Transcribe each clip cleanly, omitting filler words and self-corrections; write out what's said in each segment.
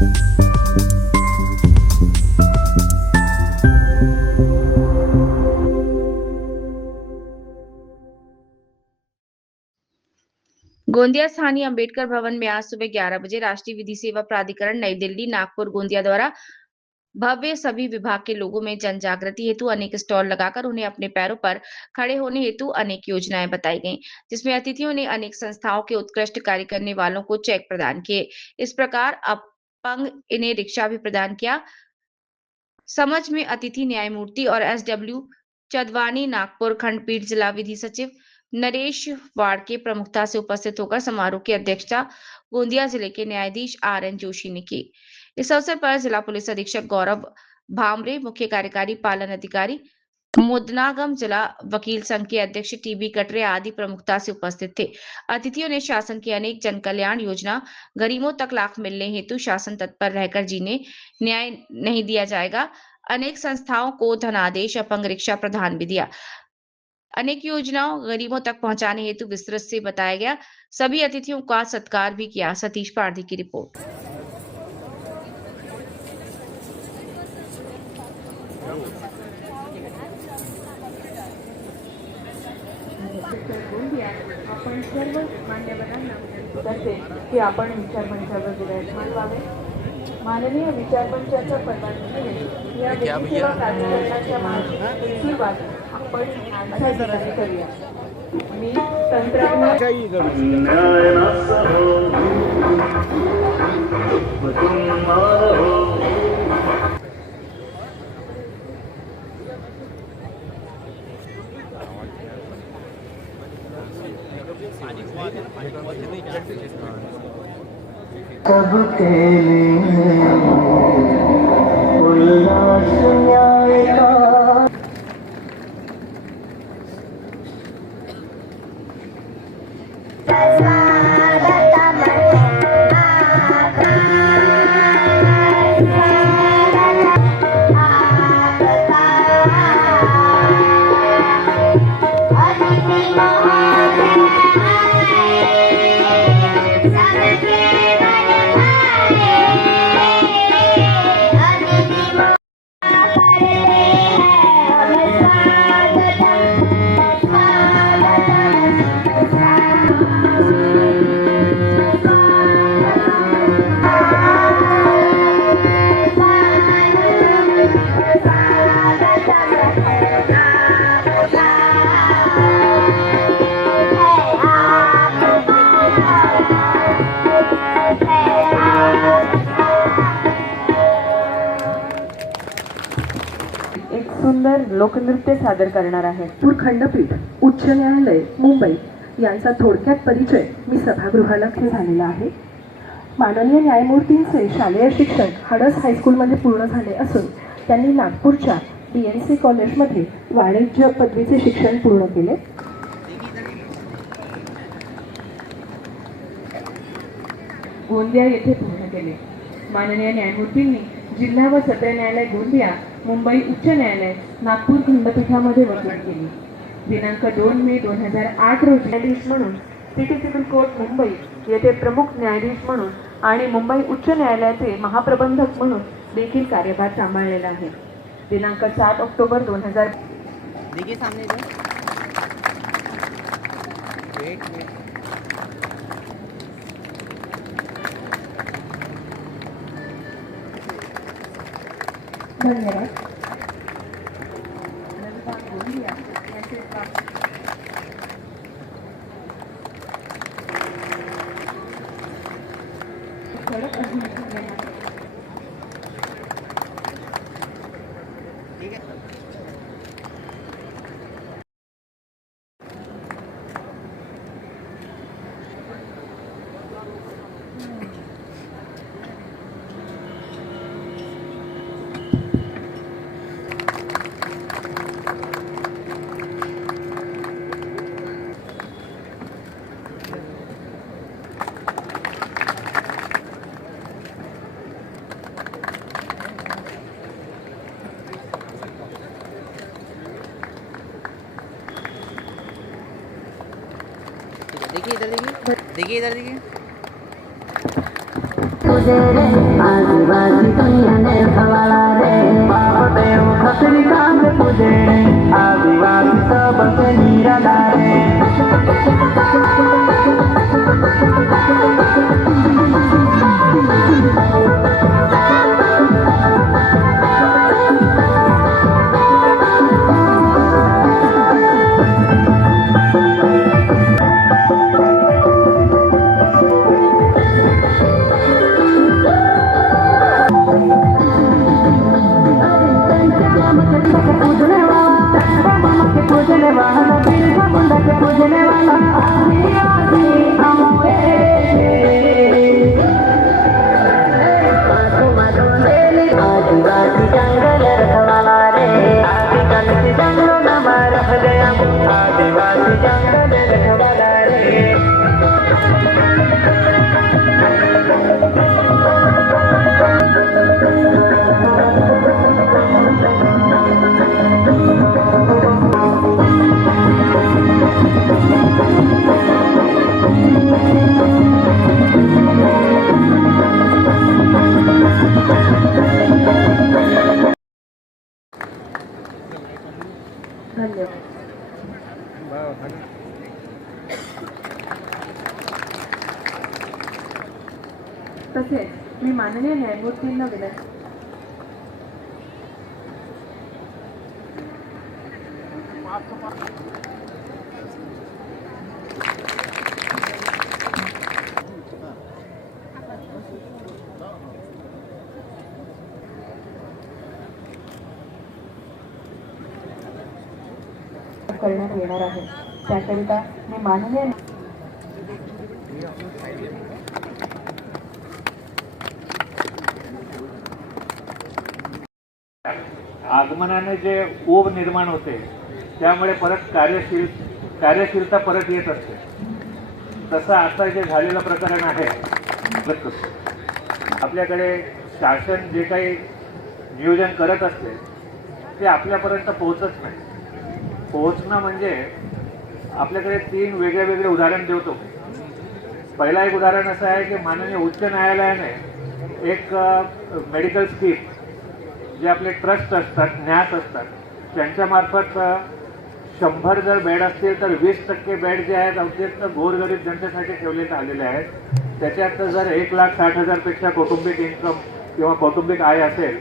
गोंदिया स्थानीय अंबेडकर भवन में आज सुबह 11 बजे राष्ट्रीय विधि सेवा प्राधिकरण नई दिल्ली नागपुर गोंदिया द्वारा भव्य सभी विभाग के लोगों में जन जागृति हेतु अनेक स्टॉल लगाकर उन्हें अपने पैरों पर खड़े होने हेतु अनेक योजनाएं बताई गईं, जिसमें अतिथियों ने अनेक संस्थाओं के उत्कृष्ट कार्य करने वालों को चेक प्रदान किए। इस प्रकार अपंग इन्हें रिक्शा भी प्रदान किया। समझ में अतिथि न्यायमूर्ति और एसडब्ल्यू चंदवानी नागपुर खंडपीठ जिला विधि सचिव नरेश वाड़के प्रमुखता से उपस्थित होकर समारोह की अध्यक्षता गोंदिया जिले के न्यायाधीश आर.एन. जोशी ने की। इस अवसर पर जिला पुलिस अधीक्षक गौरव भामरे, मुख्य कार्यकारी पालन अधिकारी मुदनागम, जिला वकील संघ के अध्यक्ष टीबी कटरे आदि प्रमुखता से उपस्थित थे। अतिथियों ने शासन की अनेक जन कल्याण योजना गरीबों तक लाभ मिलने हेतु शासन तत्पर रहकर जिन्हें न्याय नहीं दिया जाएगा, अनेक संस्थाओं को धनादेश अपंग रिक्शा प्रदान भी दिया। अनेक योजनाओं गरीबों तक पहुंचाने हेतु विस्तृत से बताया गया। सभी अतिथियों का सत्कार भी किया। सतीश पारधी की रिपोर्ट। आपण सर्व मान्यवरांना करते की आपण विचारमंचावर विराजमान व्हावे। माननीय विचारमंचाच्या परवानगीने या विधिसेवा प्राधिकरणाच्या माहितीची सुरुवात आपण आजच्या ठिकाणी करूया। मी तंत्रज्ञान सबके लिए उल्लास न्याय का सुंदर लोकनृत्य सादर करणार आहे। नागपूर खंडपीठ उच्च न्यायालय मुंबई यांचा थोडक्यात परिचय मी सभागृहाला झालेला आहे। माननीय न्यायमूर्तींचे शालेय शिक्षण हडस हायस्कूलमध्ये पूर्ण झाले असून त्यांनी नागपूरच्या बीएनसी कॉलेजमध्ये वाणिज्य पदवीचे शिक्षण पूर्ण केले। गोंदिया येथे पूर्ण केले। माननीय न्यायमूर्तींनी जिल्हा व सत्र न्यायालय गोंदिया, मुंबई उच्च न्यायालय, नागपूर खंडपीठामध्ये वकील केली। दिनांक 2 मे 2008 रोजी न्यायाधीश म्हणून सिटी सिव्हिल कोर्ट मुंबई येथे प्रमुख न्यायाधीश म्हणून आणि मुंबई उच्च न्यायालयाचे महाप्रबंधक म्हणून देखील कार्यभार सांभाळलेला आहे। दिनांक 7 ऑक्टोबर 2000 देखिए सामने वेट धन्यवाद। देखिए इधर देखिए, देखिए इधर देखिए। पूजे रे आदिवासी कन्या खवाला रे बाप देव खसरी कांग पूजे रे आदिवासी सबसे निराला रे पूजने वाला बिरसा मुंडा के पूजने वाला आदिवासी हमरे आदिवासी जंगल रखवाला रे आदिवासी जंगल नमा रख गया आदिवासी जंगल रखवाला रे धन्यवाद. तसेच मी माननीय न्यायमूर्तींना विनंती करण्यात येणार आहे. त्याकरिता मी माननीय आगमनाने जे ऊब निर्माण होते त्यामुळे परत कार्यशीलता परत येत असते. तसं आता जे झालेलं प्रकरण आहे आपल्याकडे शासन जे काही नियोजन करत असते ते आपल्यापर्यंत पोहोचत नाही. पोहोचणं म्हणजे आपल्याकडे 3 वेगळे उदाहरण देतो. पहिला एक उदाहरण असं आहे की माननीय उच्च न्यायालयाने एक मेडिकल स्कीम जे आपले ट्रस्ट असतात, न्यास असतात, त्यांच्यामार्फत 100 जर बेड असतील तर 20% बेड जे आहेत अत्यंत गोरगरीब जनतेसाठी ठेवलेले आलेले आहेत. त्याच्यात जर 1,60,000 पेक्षा कौटुंबिक इन्कम किंवा कौटुंबिक आय असेल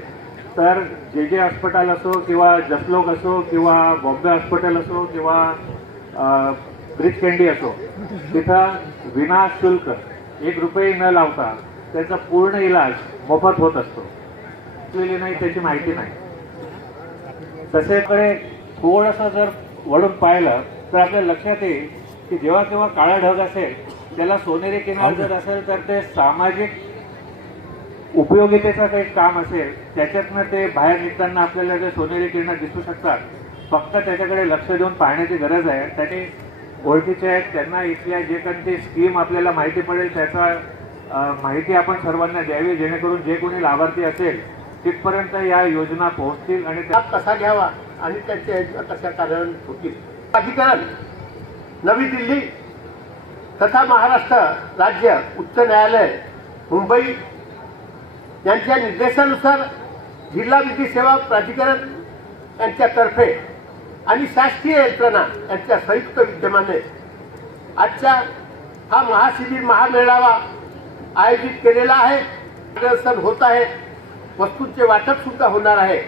तर जे हॉस्पिटल असो किंवा जसलोक असो किंवा बॉम्बे हॉस्पिटल असो किंवा ब्रिज कँडी असो तिथं विनाशुल्क 1 रुपये न लावता त्याचा पूर्ण इलाज मोफत होत असतो. नाही त्याची माहिती नाही. तसेकडे थोडंसं जर वळून पाहिलं तर आपल्या लक्षात येईल की जेव्हा केव्हा काळा ढग असेल त्याला सोनेरी किनार जर असेल तर ते सामाजिक उपयोगितेचं काही काम असेल त्याच्यातनं ते बाहेर निघताना आपल्याला जे सोनेरी किरणं दिसू शकतात. फक्त त्याच्याकडे लक्ष देऊन पाहण्याची गरज आहे. त्याने ओळखीचे आहेत त्यांना इथल्या जे कोणती स्कीम आपल्याला माहिती पडेल त्याचा माहिती आपण सर्वांना द्यावी जेणेकरून जे कोणी लाभार्थी असेल तिथपर्यंत या योजना पोहोचतील आणि लाभ कसा घ्यावा आणि त्याच्या योजना कशा कार्यान्वित होतील. प्राधिकरण नवी दिल्ली तथा महाराष्ट्र राज्य उच्च न्यायालय मुंबई यांच्या निर्देशानुसार जिल्हा विधी सेवा प्राधिकरण यांच्यातर्फे आणि शासकीय यंत्रणा यांच्या संयुक्त विद्यमाने आजच्या हा महाशिबिर महामेळावा आयोजित केलेला आहे. प्रदर्शन होत आहे. वस्तूंचे वाटप सुद्धा होणार आहे.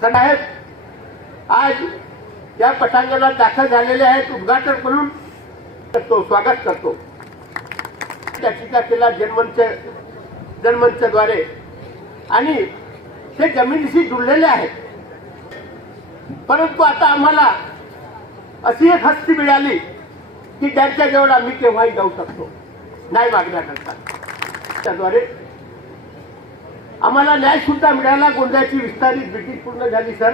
साहेब आज या पटांगणात दाखल झालेले आहेत. उद्घाटन म्हणून स्वागत करतो. त्याचिका केला जनमंचद्वारे आणि ते जमिनीशी जुळलेले आहेत. परंतु आता आम्हाला अशी एक हस्ती मिळाली की त्यांच्याजवळ आम्ही केव्हाही जाऊ शकतो न्याय मागण्याकरता. त्याद्वारे आम्हाला न्याय सुद्धा मिळाला. गोंदियाची विस्तारित ब्रिटिश पूर्ण झाली सर.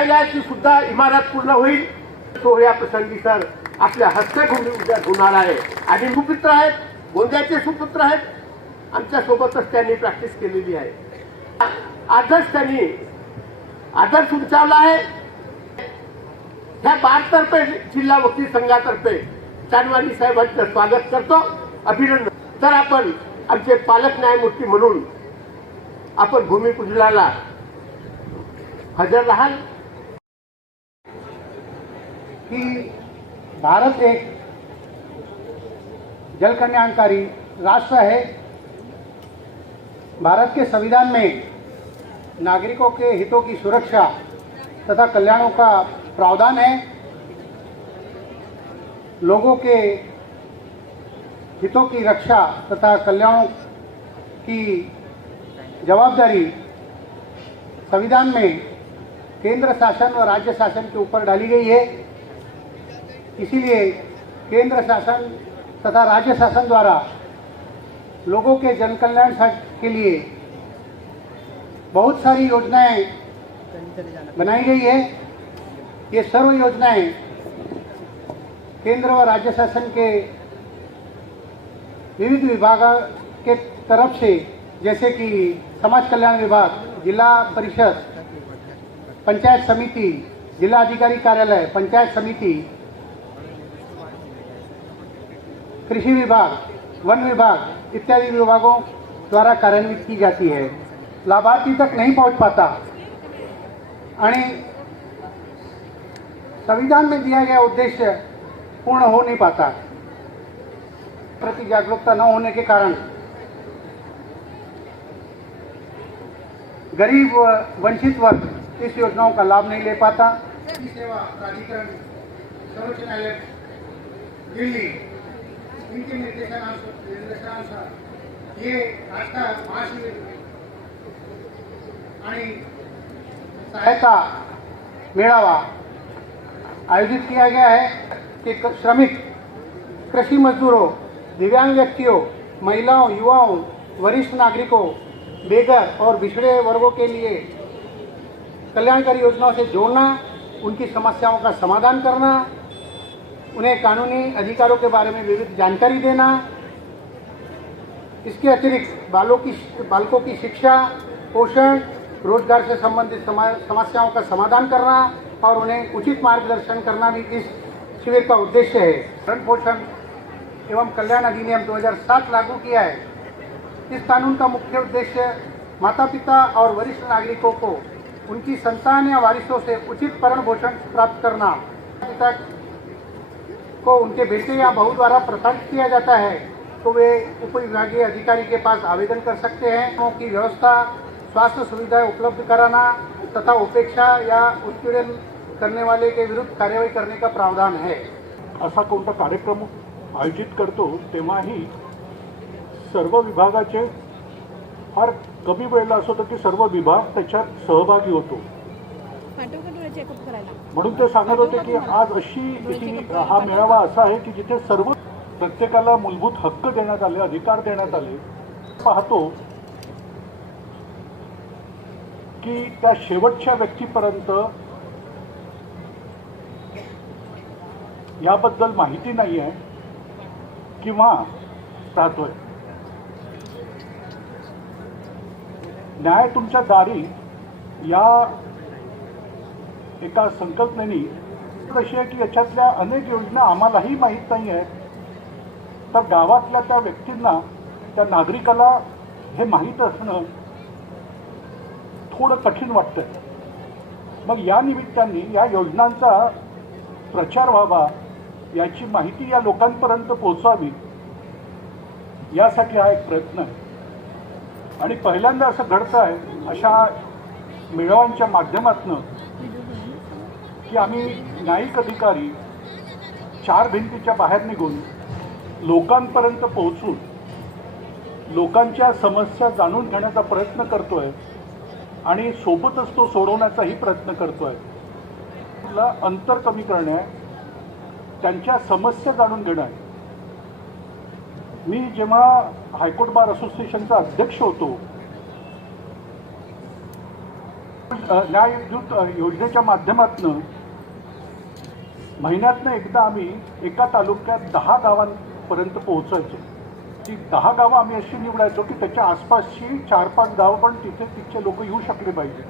न्यायालयाची सुद्धा इमारत पूर्ण होईल. सोहळ्या प्रसंगी सर आपल्या हस्तभूमी उद्या होणार आहे. आणि सुपुत्र आहेत, गोंदियाचे सुपुत्र आहेत. आमच्या सोबतच त्यांनी प्रॅक्टिस केलेली आहे. आजच त्यांनी आदर्श उंचावला आहे. ह्या बारतर्फे जिल्हा वकील संघातर्फे चांदवानी साहेबांचं स्वागत करतो अभिनंदन. तर आपण आमचे पालक न्यायमूर्ती म्हणून आपण भूमिपूजनाला हजर राहाल. कि भारत एक जल कल्याणकारी राष्ट्र है. भारत के संविधान में नागरिकों के हितों की सुरक्षा तथा कल्याणों का प्रावधान है. लोगों के हितों की रक्षा तथा कल्याणों की जवाबदारी संविधान में केंद्र शासन और राज्य शासन के ऊपर डाली गई है. इसीलिए केंद्र शासन तथा राज्य शासन द्वारा लोगों के जन कल्याण के लिए बहुत सारी योजनाएं बनाई गई है. ये सर्व योजनाएं केंद्र व राज्य शासन के विविध विभागों के तरफ से, जैसे कि समाज कल्याण विभाग, जिला परिषद, पंचायत समिति, जिला अधिकारी कार्यालय, पंचायत समिति, कृषि विभाग, वन विभाग इत्यादि विभागों द्वारा कार्यान्वित की जाती है. लाभार्थी तक नहीं पहुंच पाता आणि संविधान में दिया गया उद्देश्य पूर्ण हो नहीं पाता. प्रति जागरूकता न होने के कारण गरीब व वंचित वर्ग इस योजनाओं का लाभ नहीं ले पाता. सेवा प्राधिकरण, सर्वोच्च न्यायालय दिल्ली इनके निर्देशानुसार ये आज का महाशिविर आणि सहायता मेळावा आयोजित किया गया है कि श्रमिक, कृषि मजदूरों, दिव्यांग व्यक्तियों, महिलाओं, युवाओं, वरिष्ठ नागरिकों, बेघर और पिछड़े वर्गों के लिए कल्याणकारी योजनाओं से जोड़ना, उनकी समस्याओं का समाधान करना, उन्हें कानूनी अधिकारों के बारे में विविध जानकारी देना. इसके अतिरिक्त बालकों की शिक्षा, पोषण, रोजगार से संबंधित समस्याओं का समाधान करना और उन्हें उचित मार्गदर्शन करना भी इस शिविर का उद्देश्य है. भरण पोषण एवं कल्याण अधिनियम 2007 लागू किया है. इस कानून का मुख्य उद्देश्य माता पिता और वरिष्ठ नागरिकों को उनकी संतान या वारिसों से उचित भरण पोषण प्राप्त करना. पिता को उनके बेटे या बहू द्वारा प्रताड़ित किया जाता है तो वे उपविभागीय अधिकारी के पास आवेदन कर सकते हैं. की व्यवस्था, स्वास्थ्य सुविधाएं उपलब्ध कराना तथा उपेक्षा या उत्पीड़न करने वाले के विरुद्ध कार्यवाही करने का प्रावधान है. असा कोणता कार्यक्रम आयोजित करतो तेव्हाही सर्व विभागाचे फार कमी वेळेला असं होतं की सर्व विभाग त्याच्यात सहभागी होतो. म्हणून ते सांगत होते की आज हा मेळावा असा आहे की जिथे सर्व प्रत्येकाला मूलभूत हक्क देण्यात आले, अधिकार देण्यात आले. पाहतो की त्या शेवटच्या व्यक्तीपर्यंत याबद्दल माहिती नाही आहे किंवा राहतोय. न्याय तुमच्या दारी या एका संकल्पनेनी कशी आहे की याच्यातल्या अनेक योजना आम्हालाही माहीत नाही आहेत, तर गावातल्या त्या व्यक्तींना, त्या नागरिकाला हे माहीत असणं थोडं कठीण वाटतंय. मग या निमित्ताने या योजनांचा प्रचार व्हावा, याची माहिती या लोकांपर्यंत पोहोचावी, यासाठी हा एक प्रयत्न आहे. आणि पहिल्यांदा असं घडतं आहे अशा मेळाव्यांच्या माध्यमातून की आम्ही न्यायिक अधिकारी चार भिंतीच्या बाहेर निघून लोकांपर्यंत पोहोचून लोकांच्या समस्या जाणून घेण्याचा प्रयत्न करतोय आणि सोबतच तो सोडवण्याचाही प्रयत्न करतोय. अंतर कमी करणे आहे, त्यांच्या समस्या जाणून घेणं आहे. मी जेव्हा हायकोर्ट बार असोसिएशनचा अध्यक्ष होतो, न्यायदूत योजनेच्या माध्यमातून महिन्यातनं एकदा आम्ही एका तालुक्यात 10 गावांपर्यंत पोहोचायचो. ती 10 गावं आम्ही अशी निवडायचो की त्याच्या आसपासची 4-5 गावं पण तिथे लोक येऊ शकले पाहिजे.